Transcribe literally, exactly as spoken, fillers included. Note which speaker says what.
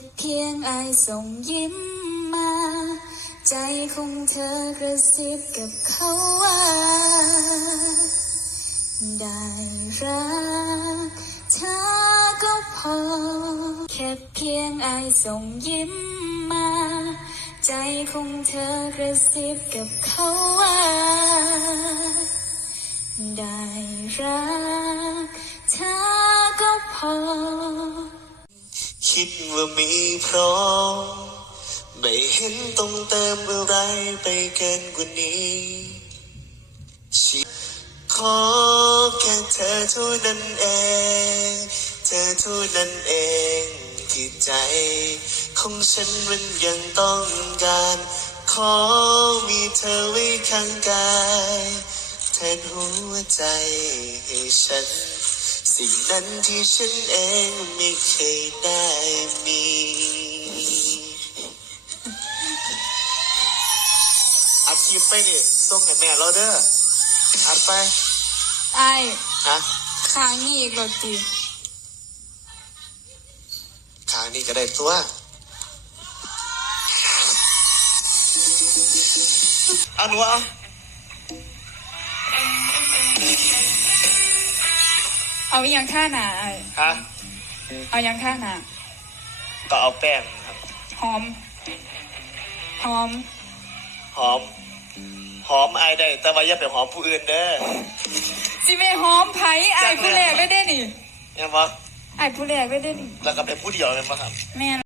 Speaker 1: เพียงอายส่งยิ้มมาใจของเธอกระซิบกับเขาว่าได้รักเธอก็พอแค่เพียงอายส่งยิ้มมาใจของเธอกระซิบกับเขาว่าได้รักเธอก็พอ
Speaker 2: คิดว่ามีพร้อมไม่เห็นต้องเติมอะไรไปเกินกว่านี้ขอแค่เธอเท่านั้นเองเธอเท่านั้นเองที่ใจของฉันมันยังต้องการขอมีเธอไว้ข้างกายแทนหัวใจให้ฉันสิ่งนั้นที่ฉันเองไม่เคยได้มีอัดคลิปไปนี่ส่งให้แม่เราเด้ออัดไป
Speaker 1: ไอ้
Speaker 2: ฮะ
Speaker 1: ค้างนี่อีกหรอจี
Speaker 2: ขางนี่ก็ได้ตัวอันวะ
Speaker 1: เอายังท่าหนาไอ้
Speaker 2: ฮะ
Speaker 1: เอายังท่าหนา
Speaker 2: ก็เอาแป้งครับ
Speaker 1: หอมหอม
Speaker 2: หอมหอมไอได้แต่ว่าอย่าไปหอมผู้อื่นเด้อ
Speaker 1: สิไม่หอมไผ่ไอ้ผู้แรกได้เด้นี่
Speaker 2: ยังบ่
Speaker 1: ไอ้ผู้แรกได้เด้นี่
Speaker 2: แล้วก็เป็นผู้เดียวเลยมั้งครับ
Speaker 1: แม่